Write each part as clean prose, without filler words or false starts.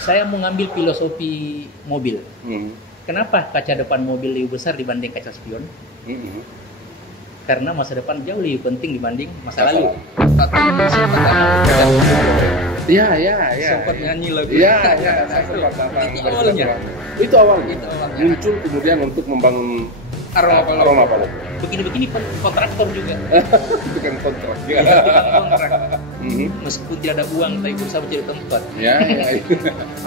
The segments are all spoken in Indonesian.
Saya mengambil filosofi mobil. Kenapa kaca depan mobil lebih besar dibanding kaca spion? Karena masa depan jauh lebih penting dibanding masa lalu. Sempat nyanyi lagu. Saya sempat datang. Itu awalnya. Muncul kemudian untuk membangun aroma Palopo. Begini-begini kontraktor juga. Bukan kontrak. Kontrak. Meskipun tidak ada uang, tapi berusaha mencari tempat.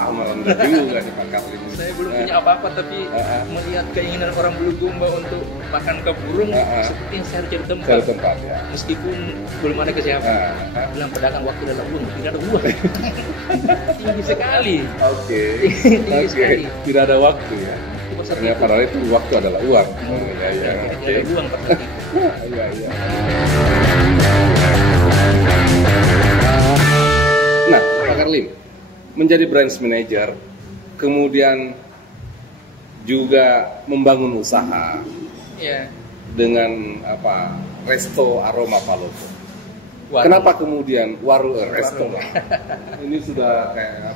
Amalan juga nih Pak Karlin. Saya belum punya apa-apa, tapi melihat keinginan orang Bulukumba untuk makan kapurung, seperti yang saya harus cari tempat. Cari tempat ya. Meskipun belum ada kesiapan. Bilang pedagang waktu dalam uang, tidak ada uang. Tinggi sekali. Tinggi sekali. Tidak ada waktu ya. Ternyata padahal itu waktu adalah uang. Tidak ada uang seperti itu. Nah, Pak Karlin, menjadi branch manager, kemudian juga membangun usaha dengan resto aroma Palopo. Kenapa kemudian resto? Ini sudah kayak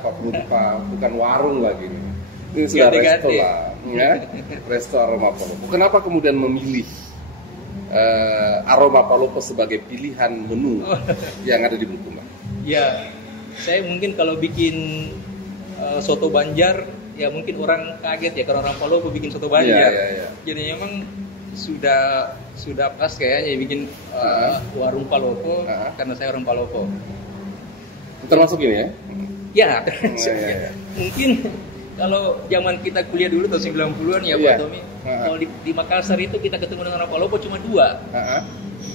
bukan warung lagi nih. Ini sudah resto lah, ya? Resto aroma Palopo. Kenapa kemudian memilih aroma Palopo sebagai pilihan menu yang ada di Bulukumba? Ya, saya mungkin kalau bikin soto Banjar, ya mungkin orang kaget ya kalau orang Palopo bikin soto Banjar. Jadi memang sudah pas kayaknya bikin warung Palopo karena saya orang Palopo. Termasuk ini ya? Ya, mungkin kalau zaman kita kuliah dulu tahun 90-an ya Pak Tommy, kalau di Makassar itu kita ketemu dengan orang Palopo cuma dua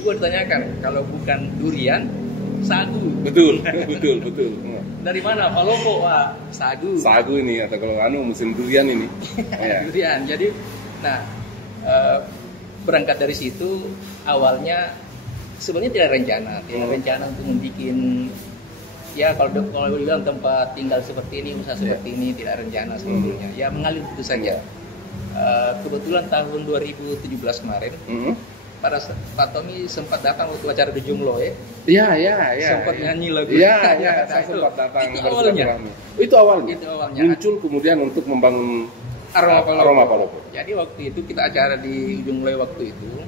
ditanyakan, kalau bukan durian, sagu. Betul. Dari mana? Palopo, sagu. Sagu ini, atau kalau musim durian ini. Durian. Jadi, berangkat dari situ awalnya sebenarnya tidak rencana untuk membuat. Ya kalau bilang tempat tinggal seperti ini, usaha seperti ini, tidak rencana sebetulnya. Ya mengalir itu saja. Kebetulan tahun 2017 kemarin, Pak Tommy sempat datang waktu acara di Jumlo ya. Sempat nyanyi lagu. Saya sempat datang. Itu awalnya. Muncul kemudian untuk membangun aroma Palopo. Jadi waktu itu kita acara di Ujung Loe waktu itu.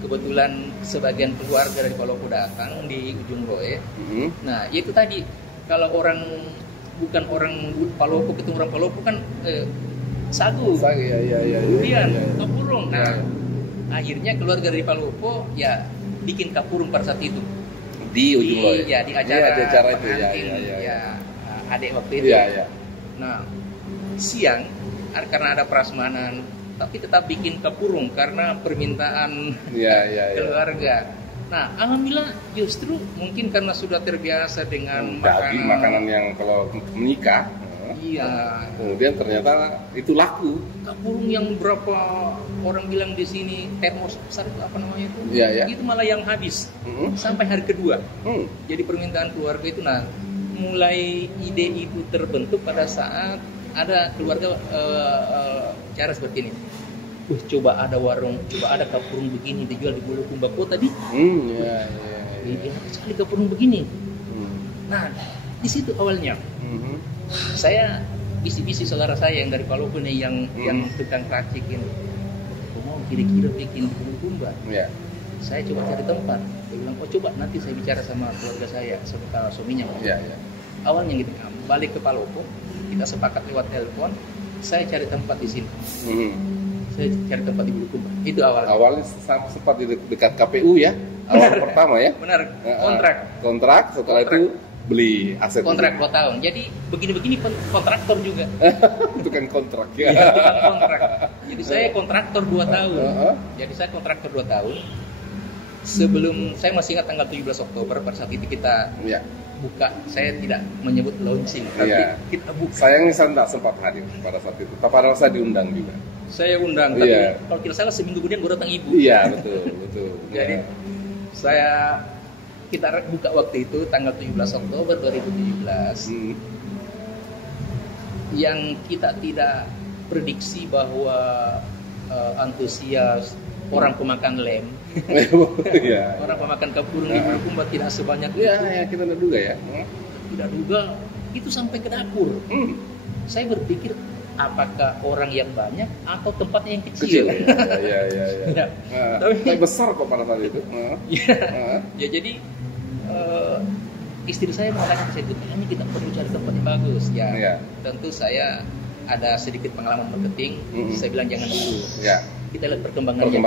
Kebetulan sebagian keluarga dari Palopo datang di Ujung Loe. Nah, itu tadi kalau bukan orang Palopo ketemu orang Palopo kan sagu, durian, kapurung. Nah, akhirnya keluarga dari Palopo ya bikin kapurung pada saat itu di Ujung Loe. Di acara itu adik waktu itu. Nah, siang karena ada prasmanan, tapi tetap bikin kapurung karena permintaan keluarga. Nah, alhamdulillah justru mungkin karena sudah terbiasa dengan makanan yang kalau menikah. Kemudian ternyata itu laku. Kapurung yang berapa orang bilang di sini termos besar itu apa namanya itu? Itu malah yang habis sampai hari kedua. Jadi permintaan keluarga itu, mulai ide itu terbentuk pada saat ada keluarga cara seperti ini. Coba ada warung, coba ada kapurung begini dijual di Bulukumba Kota tadi. Sekali kapurung begini. Nah, di situ awalnya. Saya bisi-bisi saudara saya yang dari Palopo nih yang tukang racik ini. Mau kira-kira bikin di Bulukumba. Saya coba cari tempat. Dia bilang, coba nanti saya bicara sama keluarga saya, sama suaminya. Awalnya gitu, balik ke Palopo, kita sepakat lewat telepon, saya cari tempat di sini. Saya cari tempat di Bulukumba. Itu awalnya. Awalnya sempat di dekat KPU ya. Awal pertama ya. Benar. Kontrak. Setelah itu beli aset. Kontrak 2 tahun. Jadi begini-begini kontraktor juga. Itu kan kontrak ya. Bukan kontrak. Jadi saya kontraktor 2 tahun. Jadi saya kontraktor 2 tahun. Sebelum saya masih ingat tanggal 17 Oktober pada saat itu kita buka, saya tidak menyebut launching, tapi kita buka. Sayangnya saya tidak sempat hadir pada saat itu. Padahal saya diundang juga. Saya undang, tapi kalau tidak salah seminggu kemudian baru datang ibu. Betul. Jadi kita buka waktu itu tanggal 17 Oktober 2017. Yang kita tidak prediksi bahwa antusias orang pemakan lem, orang pemakan kapurung di Bulukumba tidak sebanyak itu. Kita tidak duga ya. Tidak duga itu sampai ke dapur. Saya berpikir apakah orang yang banyak atau tempatnya yang kecil? Ya. Tapi besar kok pada saat itu. Ya jadi istri saya mengatakan ke saya itu kayaknya kita perlu cari tempat yang bagus. Ya. Tentu saya ada sedikit pengalaman marketing. Saya bilang jangan dulu. Ya. Kita lihat perkembangannya.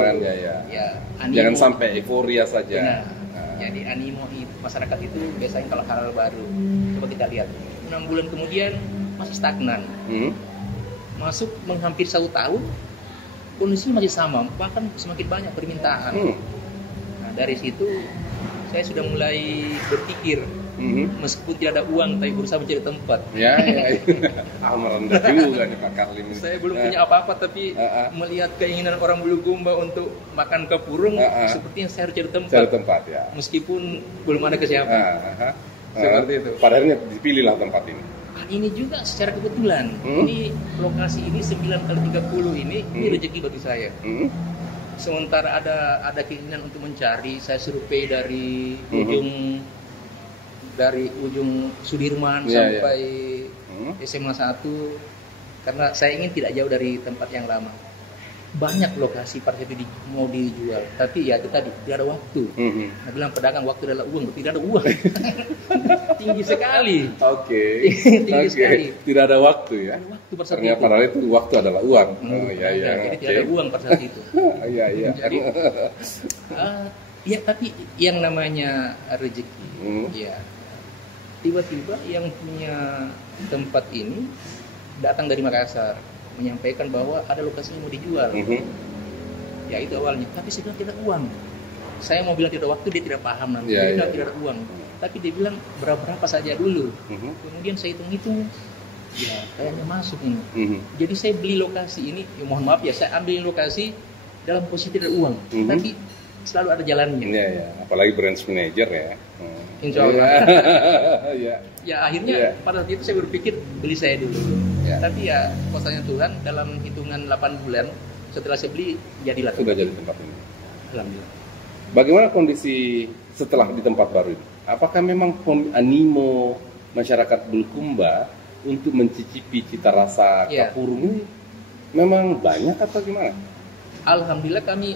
Ya. Jangan sampai euforia saja. Jadi animo masyarakat itu biasanya kalau hal baru. Coba kita lihat 6 bulan kemudian masih stagnan. Masuk menghampir 1 tahun, kondisinya masih sama, bahkan semakin banyak permintaan. Nah, dari situ saya sudah mulai berpikir, meskipun tidak ada uang, tapi berusaha mencari tempat. Merendah juga nih Pak Karlim. Saya belum punya apa-apa, tapi melihat keinginan orang Bulukumba untuk makan kapurung, sepertinya saya harus cari tempat. Cari tempat ya. Meskipun belum ada kesiapan. Seperti itu. Pada akhirnya dipilihlah tempat ini. Ini juga secara kebetulan. Ini lokasi ini 9x30 ini rezeki bagi saya. Sementara ada keinginan untuk mencari, saya survei dari ujung Sudirman sampai SMA 1 karena saya ingin tidak jauh dari tempat yang lama. Banyak lokasi pada saat itu mau dijual, tapi ya itu tadi tidak ada waktu. Nah, bilang pedagang waktu adalah uang, tidak ada uang. Tinggi sekali. Tinggi sekali. Tidak ada waktu ya. Ternyata padahal itu waktu adalah uang. Jadi tidak ada uang pada saat itu. Jadi, ya tapi yang namanya rezeki, ya tiba-tiba yang punya tempat ini datang dari Makassar menyampaikan bahwa ada lokasi yang mau dijual. Ya itu awalnya, tapi saya bilang tidak uang. Saya mau bilang tidak waktu, dia tidak paham nanti. Dia bilang tidak ada uang. Tapi dia bilang berapa saja dulu. Kemudian saya hitung-hitung, ya kayaknya masuk ini. Jadi saya beli lokasi ini, ya mohon maaf ya, saya ambil lokasi dalam posisi tidak ada uang. Tapi selalu ada jalannya. Apalagi branch manager ya. Insya Allah. Ya akhirnya pada saat itu saya berpikir beli saya dulu. Tapi ya kuasanya Tuhan dalam hitungan 8 bulan setelah saya beli jadilah. Sudah jadi tempat ini. Alhamdulillah. Bagaimana kondisi setelah di tempat baru ini? Apakah memang animo masyarakat Bulukumba untuk mencicipi cita rasa kapurung ini memang banyak atau gimana? Alhamdulillah kami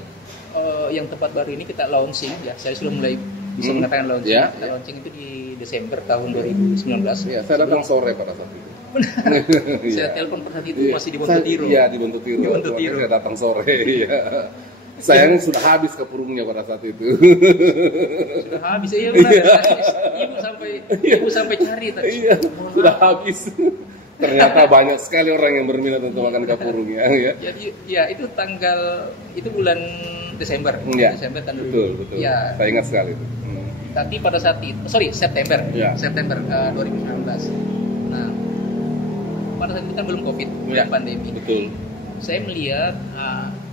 yang tempat baru ini kita launching ya. Saya sudah mulai bisa mengatakan launching. Kita launching itu di Desember tahun 2019. Saya datang sore pada saat itu. Saya telepon pada saat itu masih di Bontutiro. Di Bontutiro. Saya datang sore. Sayangnya sudah habis kapurungnya pada saat itu. Sudah habis ya benar. Ibu sampai cari tadi. Sudah habis. Ternyata banyak sekali orang yang berminat untuk makan kapurungnya. Jadi ya itu bulan Desember. Desember tahun betul. Ya. Saya ingat sekali itu. Tapi pada saat itu, September 2019. Nah, pada saat itu kan belum COVID, belum pandemi. Betul. Saya melihat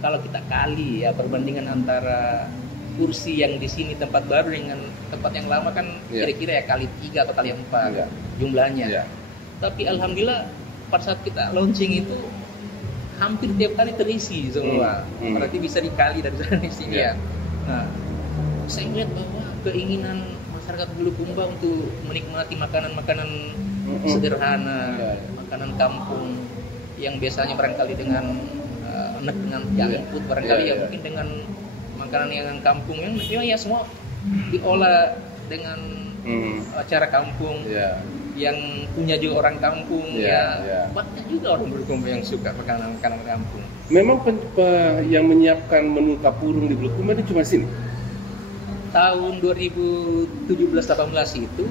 kalau kita kali ya perbandingan antara kursi yang di sini tempat baru dengan tempat yang lama kan kira-kira ya kali 3 atau kali 4 jumlahnya. Tapi alhamdulillah pada saat kita launching itu hampir tiap kali terisi semua. Berarti bisa dikali dari sana di sini ya. Nah, saya melihat bahwa keinginan masyarakat Bulukumba untuk menikmati makanan-makanan sederhana, makanan kampung yang biasanya barangkali dengan junk food barangkali mungkin dengan makanan yang kampung yang ya semua diolah dengan cara kampung yang punya juga orang kampung banyak juga orang Bulukumba yang suka makanan kampung. Memang yang menyiapkan menu kapurung di Bulukumba itu cuma sini. Tahun 2017-18 itu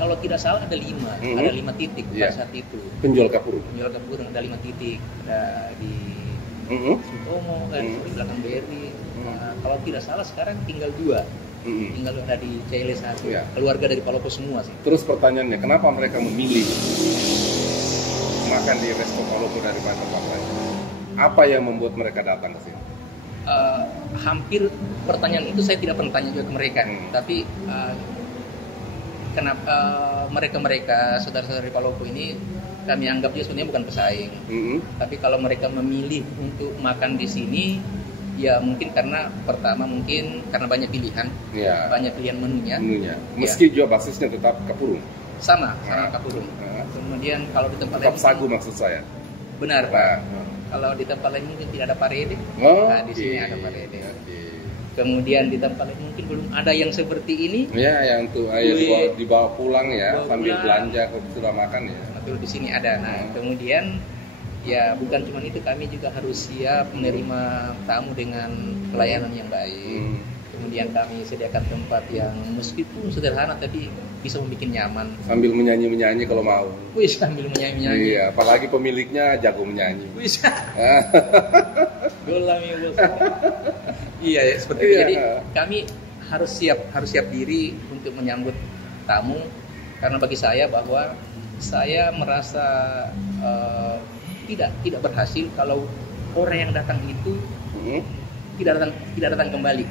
kalau tidak salah ada 5 titik pada saat itu. Penjual kapurung ada 5 titik, ada di Sutomo dan di belakang BRI. Kalau tidak salah sekarang tinggal 2. Tinggal ada di Cile 1. Keluarga dari Palopo semua sih. Terus pertanyaannya, kenapa mereka memilih makan di Resto Palopo daripada tempat lain? Apa yang membuat mereka datang ke sini? Hampir pertanyaan itu saya tidak pernah tanya juga ke mereka, tapi kenapa mereka saudara-saudara Palopo ini kami anggap dia sebenarnya bukan pesaing, tapi kalau mereka memilih untuk makan di sini ya mungkin karena pertama mungkin karena banyak pilihan menunya. Meski juga basisnya tetap kapurung. sama kapurung. Kemudian kalau di tempat lain sagu maksud saya. Benar, Pak. Kalau di tempat lain mungkin tidak ada parede. Nah, di sini ada parede. Kemudian di tempat lain mungkin belum ada yang seperti ini. Ya, yang tuh dibawa pulang ya, sambil belanja kalau sudah makan ya. Betul, di sini ada. Nah, kemudian ya bukan cuma itu, kami juga harus siap menerima tamu dengan pelayanan yang baik. Kemudian kami sediakan tempat yang meskipun sederhana tapi bisa membuat nyaman. Sambil menyanyi-menyanyi kalau mau. Wih, sambil menyanyi-menyanyi. Iya, apalagi pemiliknya jago menyanyi. Wih. Golam ya bos. Iya, seperti itu. Jadi kami harus siap diri untuk menyambut tamu, karena bagi saya bahwa saya merasa tidak berhasil kalau orang yang datang itu tidak datang kembali.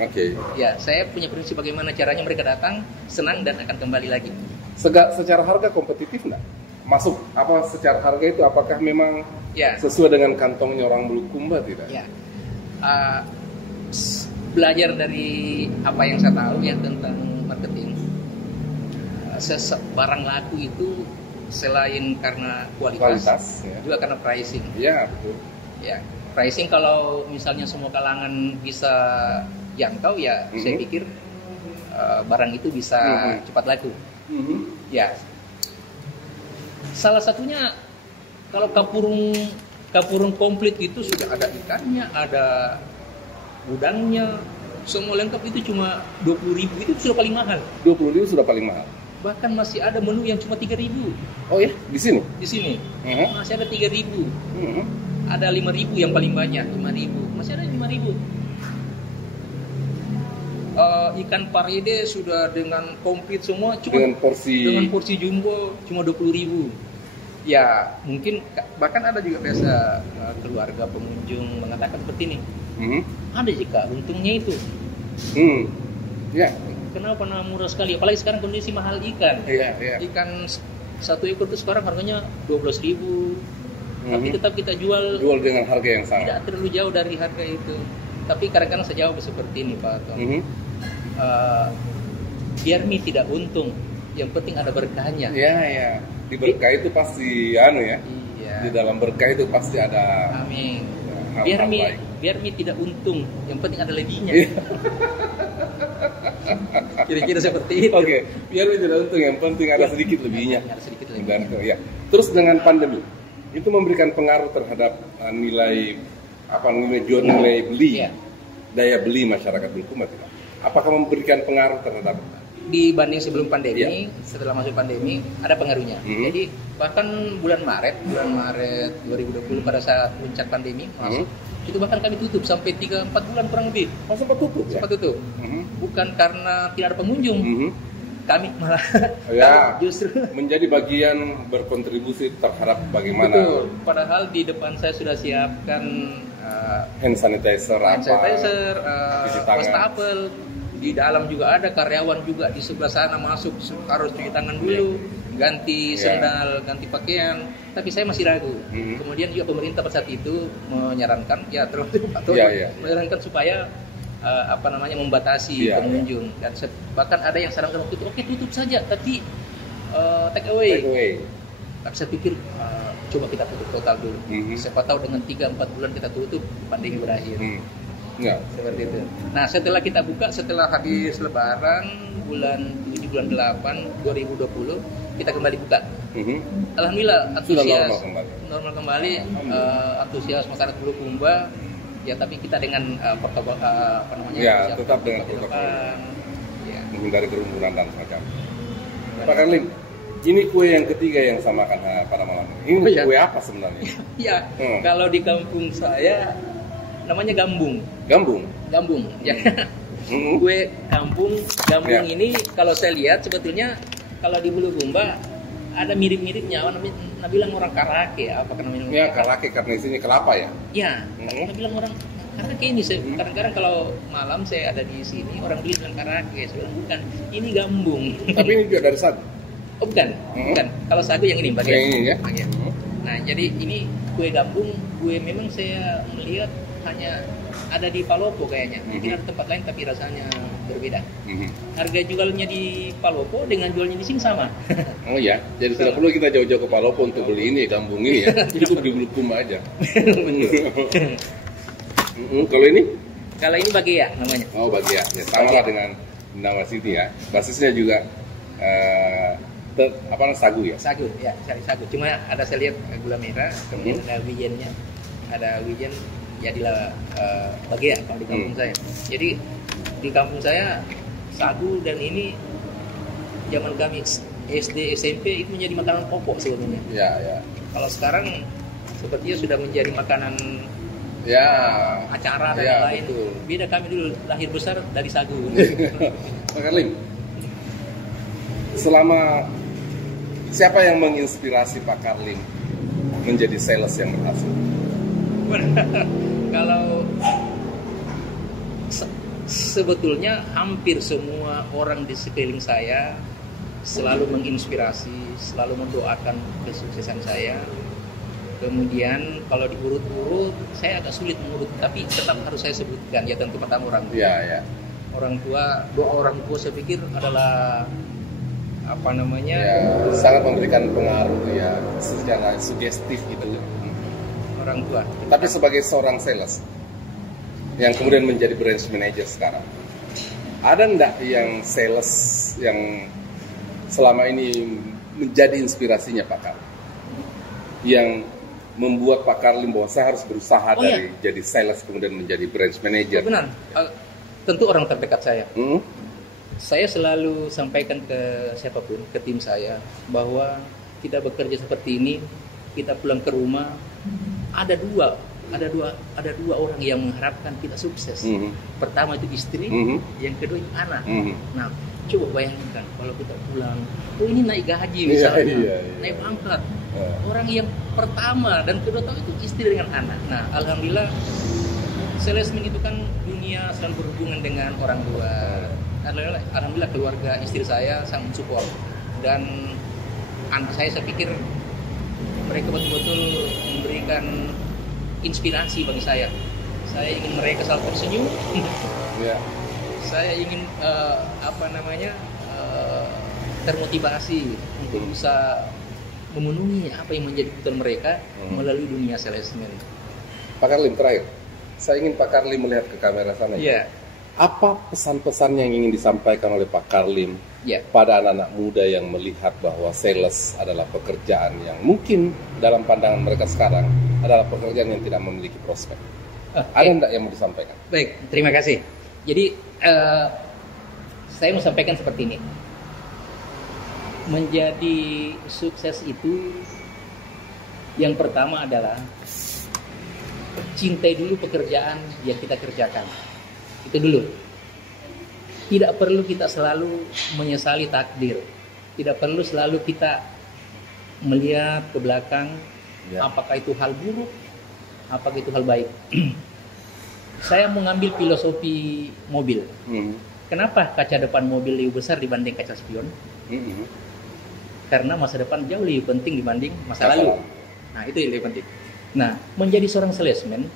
Oke. Ya, saya punya prinsip bagaimana caranya mereka datang senang dan akan kembali lagi. Secara harga kompetitif nggak? Masuk apa secara harga itu apakah memang sesuai dengan kantongnya orang Bulukumba tidak? Ya. Belajar dari apa yang saya tahu ya tentang marketing. Barang laku itu selain karena kualitas juga karena pricing. Iya, betul. Ya, pricing kalau misalnya semua kalangan bisa jangkau ya, saya pikir barang itu bisa cepat laku. Ya, salah satunya kalau kapurung komplit itu sudah ada ikannya, ada udangnya, semua lengkap itu cuma 20.000, itu sudah paling mahal. 20.000 sudah paling mahal. Bahkan masih ada menu yang cuma 3.000. Oh ya, di sini? Di sini masih ada 3.000. Ada 5.000 yang paling banyak, 5.000. Masih ada 5.000. Ikan parede sudah dengan komplit semua, cuma dengan porsi jumbo cuma 20.000. Ya mungkin bahkan ada juga biasa keluarga pengunjung mengatakan seperti ini. Ada jika untungnya itu. Ya. Kenapa murah sekali? Apalagi sekarang kondisi mahal ikan. Ikan satu ekor itu sekarang harganya 12.000. Tapi tetap kita jual dengan harga yang sama. Tidak terlalu jauh dari harga itu. Tapi kadang-kadang saya jawab seperti ini, Pak Tom. Biar mie tidak untung, yang penting ada berkahnya. Iya. Di berkah itu pasti ya. Di dalam berkah itu pasti ada. Amin. Biar mie tidak untung, yang penting ada lebihnya. Kira-kira seperti itu. Oke. Biar mie tidak untung, yang penting ada sedikit lebihnya. Ada sedikit lebihnya. Ya. Terus dengan pandemi itu memberikan pengaruh terhadap nilai jual, nilai beli, daya beli masyarakat Bulukumba tidak? Apakah memberikan pengaruh terhadap dibanding sebelum pandemi? Setelah masuk pandemi ada pengaruhnya. Jadi bahkan bulan Maret 2020 pada saat puncak pandemi masuk, itu bahkan kami tutup sampai 3-4 bulan kurang lebih. Sempat tutup. Bukan karena tidak ada pengunjung. Kami malah justru menjadi bagian berkontribusi terhadap bagaimana. Betul. Padahal di depan saya sudah siapkan hand sanitizer, wastafel. Di dalam juga ada karyawan juga di sebelah sana masuk harus cuci tangan dulu, ganti sendal, ganti pakaian. Tapi saya masih ragu. Kemudian juga pemerintah pada saat itu menyarankan menyarankan supaya membatasi pengunjung. Dan bahkan ada yang sarankan waktu itu oke tutup saja tapi take away. Tapi saya pikir coba kita tutup total dulu. Siapa tahu dengan 3-4 bulan kita tutup pandemi berakhir. Seperti itu. Nah setelah kita buka, setelah habis lebaran bulan 7 bulan 8 2020 kita kembali buka. Alhamdulillah antusias normal kembali. Antusias masyarakat Bulukumba ya, tapi kita dengan protokol tetap dengan protokol menghindari kerumunan dan semacam. Pak Karlim, ini kue yang ketiga yang saya makan pada malam ini. Ini kue apa sebenarnya? Kalau di kampung saya namanya gambung. Ya. Kue gambung ini kalau saya lihat sebetulnya kalau di Bulukumba ada mirip-miripnya. Bilang orang Karake ya, apa namanya? Ya Karake karena isinya kelapa ya. Ya. Bilang orang Karake ini. Kadang-kadang kalau malam saya ada di sini orang bilang Karake, saya bilang bukan, ini gambung. Tapi ini juga dari sagu. Oh bukan. Kalau sagu yang ini bagian. Yang ini ya. Nah jadi ini kue gambung, memang saya melihat hanya ada di Palopo kayaknya. Mungkin ada tempat lain tapi rasanya berbeda. Harga jualnya di Palopo dengan jualnya di sini sama. Oh iya, jadi tidak perlu kita jauh-jauh ke Palopo untuk beli ini, gambung ini ya. Cukup di Bulukumba aja. Kalau ini? Kalau ini Bagea namanya. Oh Bagea, ya, sama lah dengan nama sini ya. Basisnya juga sagu ya? Sagu, ya, cari sagu. Cuma ada saya lihat gula merah, kemudian ada wijennya, ada wijen, jadilah Bagea kalau di kampung saya. Jadi di kampung saya sagu dan ini zaman kami SD SMP itu menjadi makanan pokok sebelumnya. Ya, ya. Kalau sekarang sepertinya sudah menjadi makanan ya acara dan ya, lain. Betul. Beda kami dulu lahir besar dari sagu. Pak Karlim, selama siapa yang menginspirasi Pak Karlim menjadi sales yang berhasil? Kalau sebetulnya hampir semua orang di sekeliling saya selalu menginspirasi, selalu mendoakan kesuksesan saya. Kemudian kalau diurut-urut, saya agak sulit mengurut, tapi tetap harus saya sebutkan. Ya tentu pertama orang tua. Ya, ya. Orang tua, doa orang tua saya pikir adalah ya, sangat memberikan pengaruh ya, secara sugestif gitu. Orang tua. Tapi sebagai seorang sales yang kemudian menjadi branch manager sekarang, ada enggak yang sales yang selama ini menjadi inspirasinya Pak Karlim, yang membuat Pak Karlim bahwa saya harus berusaha dari jadi sales kemudian menjadi branch manager? Benar, tentu orang terdekat saya. Saya selalu sampaikan ke siapapun, ke tim saya, bahwa kita bekerja seperti ini, kita pulang ke rumah, ada dua orang yang mengharapkan kita sukses. Pertama itu istri, yang kedua itu anak. Nah, coba bayangkan kalau kita pulang, oh ini naik gaji misalnya, naik pangkat. Orang yang pertama dan kedua tahu itu istri dengan anak. Nah, alhamdulillah, salesman itu kan dunia selalu berhubungan dengan orang tua. Alhamdulillah keluarga istri saya sangat support, dan anak saya pikir mereka betul-betul memberikan inspirasi bagi saya. Saya ingin mereka selalu tersenyum. Saya ingin termotivasi untuk bisa memenuhi apa yang menjadi kebutuhan mereka melalui dunia salesman. Pak Karlim, terakhir, saya ingin Pak Karlim melihat ke kamera sana. Ya. Apa pesan-pesan yang ingin disampaikan oleh Pak Karlim pada anak-anak muda yang melihat bahwa sales adalah pekerjaan yang mungkin dalam pandangan mereka sekarang adalah pekerjaan yang tidak memiliki prospek? Ada enggak yang mau disampaikan? Baik, terima kasih. Jadi saya mau sampaikan seperti ini. Menjadi sukses itu yang pertama adalah cintai dulu pekerjaan yang kita kerjakan. Itu dulu. Tidak perlu kita selalu menyesali takdir. Tidak perlu selalu kita melihat ke belakang apakah itu hal buruk, apakah itu hal baik. Saya mengambil filosofi mobil. Kenapa kaca depan mobil lebih besar dibanding kaca spion? Karena masa depan jauh lebih penting dibanding masa lalu. Nah, itu yang lebih penting. Nah, menjadi seorang salesman,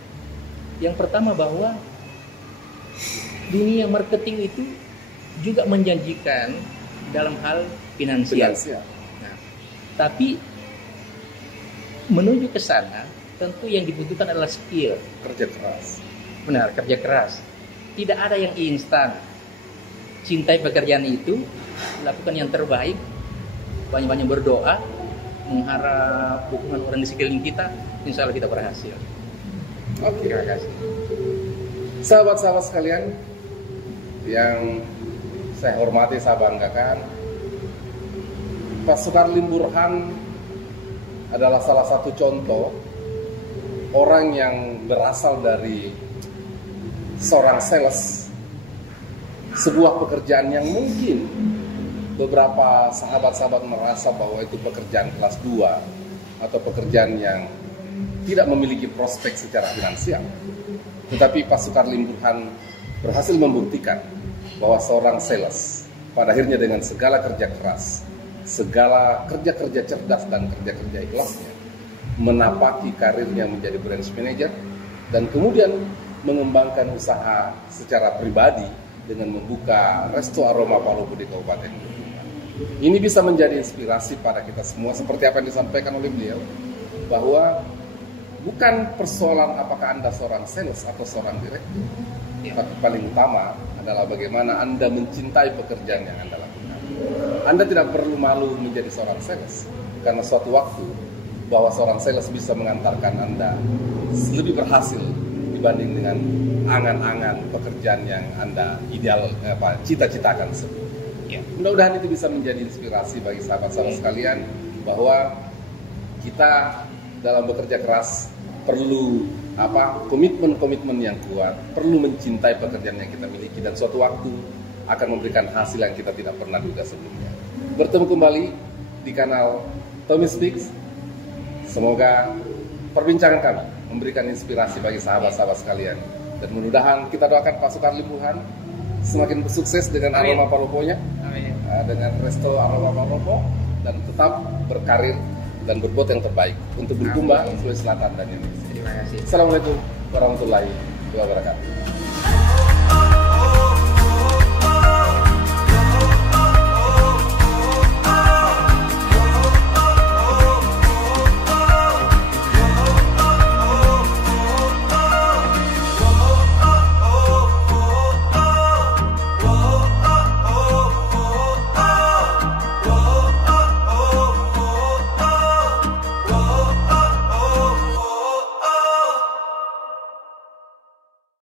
yang pertama bahwa dunia marketing itu juga menjanjikan dalam hal finansial. Nah, tapi menuju ke sana tentu yang dibutuhkan adalah skill, kerja keras. Benar, kerja keras. Tidak ada yang instan. Cintai pekerjaan itu, lakukan yang terbaik, banyak-banyak berdoa, mengharap dukungan orang di sekeliling kita, insya Allah kita berhasil. Oke. Terima kasih. Sahabat-sahabat sekalian yang saya hormati, saya banggakan, Pak Sukarlim Burhan adalah salah satu contoh orang yang berasal dari seorang sales, sebuah pekerjaan yang mungkin beberapa sahabat-sahabat merasa bahwa itu pekerjaan kelas 2 atau pekerjaan yang tidak memiliki prospek secara finansial. Tetapi Pak Sukarlim Burhan berhasil membuktikan bahwa seorang sales pada akhirnya dengan segala kerja keras, segala kerja-kerja cerdas dan kerja-kerja ikhlasnya menapaki karirnya menjadi branch manager, dan kemudian mengembangkan usaha secara pribadi dengan membuka Resto Aroma Palopo di Kabupaten Bulukumba. Ini bisa menjadi inspirasi pada kita semua seperti apa yang disampaikan oleh beliau, bahwa bukan persoalan apakah Anda seorang sales atau seorang direktur, tapi paling utama adalah bagaimana Anda mencintai pekerjaan yang Anda lakukan. Anda tidak perlu malu menjadi seorang sales, karena suatu waktu bahwa seorang sales bisa mengantarkan Anda lebih berhasil dibanding dengan angan-angan pekerjaan yang Anda cita-citakan sebelumnya. Ya. Mudah-mudahan itu bisa menjadi inspirasi bagi sahabat-sahabat sekalian, bahwa kita dalam bekerja keras perlu komitmen-komitmen yang kuat, perlu mencintai pekerjaan yang kita miliki, dan suatu waktu akan memberikan hasil yang kita tidak pernah duga sebelumnya. Bertemu kembali di kanal Tommy Speaks. Semoga perbincangan kami memberikan inspirasi bagi sahabat-sahabat sekalian, dan mudah-mudahan kita doakan Pak Soekarli Burhan semakin sukses dengan Aroma Palopo-nya, dengan Resto Aroma Palopo, dan tetap berkarir dan berbuat yang terbaik untuk Bulukumba, Sulawesi Selatan, dan Indonesia. Terima kasih. Assalamualaikum warahmatullahi wabarakatuh.